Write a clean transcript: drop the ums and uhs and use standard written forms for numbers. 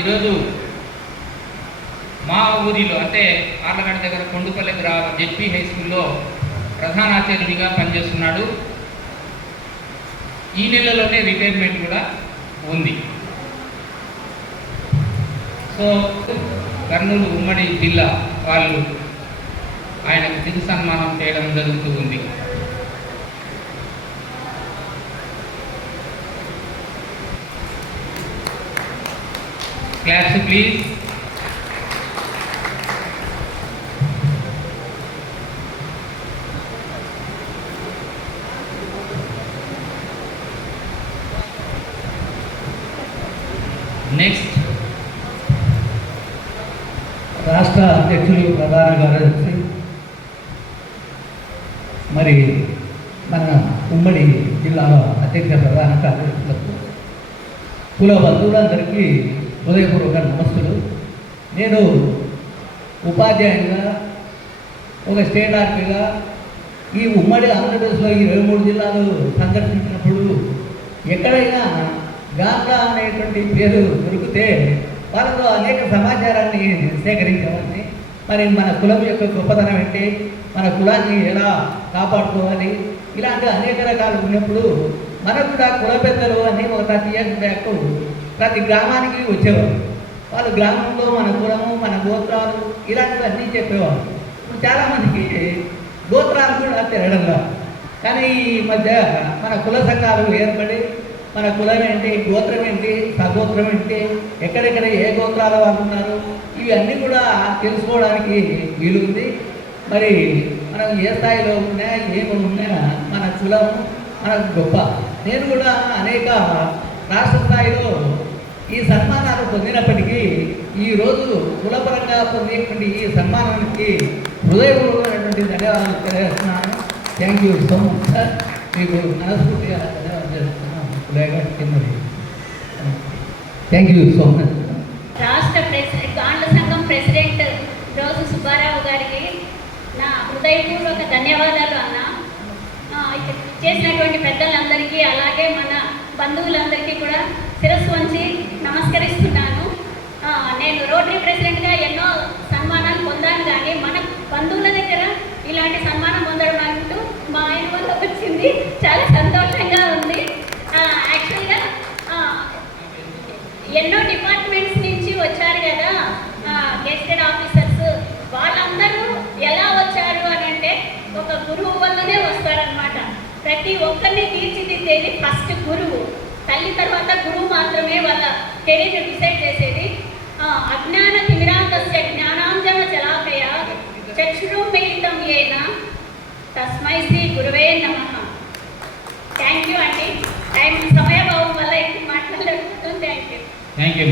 ఈరోజు మా ఊరిలో అంటే ఆర్లగడ్డ దగ్గర కొండుపల్లి జెడ్పీ హై స్కూల్లో ప్రధానాచార్యుడిగా పనిచేస్తున్నాడు. ఈ నెలలోనే రిటైర్మెంట్ కూడా ఉంది. సో కర్నూలు ఉమ్మడి జిల్లా వాళ్ళు ఆయనకు తిరు సన్మానం చేయడం జరుగుతూ ఉంది. Claps please. నెక్స్ట్ రాష్ట్ర అధ్యక్షులు ప్రధాన కార్యదర్శి మరి మన ఉమ్మడి జిల్లాలో అధ్యక్ష ప్రధాన కార్యదర్శులకు కుల బంధువులందరికీ హృదయపూర్వక నమస్తులు. నేను ఉపాధ్యాయునిగా ఒక స్టేట్ ఆర్పీగా ఈ ఉమ్మడి ఆంధ్రప్రదేశ్లో 23 జిల్లాలు సందర్శించినప్పుడు ఎక్కడైనా గాంధా అనేటువంటి పేరు దొరికితే వాళ్ళతో అనేక సమాచారాన్ని సేకరించామని, మరి మన కులం యొక్క గొప్పతనం ఏంటి, మన కులాన్ని ఎలా కాపాడుకోవాలి, ఇలాంటి అనేక రకాలు ఉన్నప్పుడు మనకు కూడా కుల పెద్దలు అని ఒక 30 years బ్యాక్ ప్రతి గ్రామానికి వచ్చేవారు. వాళ్ళు గ్రామంలో మన కులము, మన గోత్రాలు ఇలాంటివన్నీ చెప్పేవారు. ఇప్పుడు చాలామందికి గోత్రాలు కూడా తిరగడంలో, కానీ ఈ మధ్య మన కుల సంఘాలు ఏర్పడి మన కులం ఏంటి, గోత్రం ఏంటి, సగోత్రం ఏంటి, ఎక్కడెక్కడ ఏ గోత్రాల వాళ్ళు ఉన్నారు, ఇవన్నీ కూడా తెలుసుకోవడానికి వీలుంది. మరి మనం ఏ స్థాయిలో ఉన్నా ఏమి ఉన్నా మన కులం మనకు గొప్ప. నేను కూడా అనేక రాష్ట్ర స్థాయిలో ఈ సన్మానాలు పొందినప్పటికీ ఈరోజు కులపరంగా పొందేటువంటి ఈ సన్మానానికి హృదయపూర్వకమైనటువంటి ధన్యవాదాలు తెలియజేస్తున్నాను. Thank you so much sir. మీకు మనస్ఫూర్తిగా ధన్యవాదాలు చేస్తున్నాను. Thank you so much. రాష్ట్ర గాండ్ల సంఘం ప్రెసిడెంట్ రోజు సుబ్బారావు గారికి నా హృదయపూర్వక ధన్యవాదాలు అన్న. చేసినటువంటి పెద్దలందరికీ అలాగే మన బంధువులందరికీ కూడా శిరస్సు వంచి నమస్కరిస్తున్నాను. నేను రోటరీ ప్రెసిడెంట్గా ఎన్నో సన్మానాలు పొందాను, కానీ మన బంధువుల దగ్గర ఇలాంటి సన్మానం పొందడం అంటూ మా ఆయన వల్ల వచ్చింది. చాలా సంతోషంగా ఉంది. యాక్చువల్గా ఎన్నో డిపార్ట్మెంట్స్ నుంచి వచ్చారు కదా గెస్టెడ్ ఆఫీసర్స్, వాళ్ళందరూ ఎలా వచ్చారు అని అంటే ఒక గురువు వల్లనే వస్తారనమాట. ప్రతి ఒక్కరిని తీర్చిదిద్దేది ఫస్ట్ గురువు, తల్లి తర్వాత గురువు మాత్రమే వాళ్ళ కెరీర్ డిసైడ్ చేసేది. అజ్ఞాన తిమిరాంతస్య జ్ఞానాంజన జలాకయ చక్షురుమిలితం యేన తస్మై శ్రీ గురువే నమః. థ్యాంక్ యూ అండి. సమయభావం వల్ల ఎక్కువ మాట్లాడలేదు. Thank you.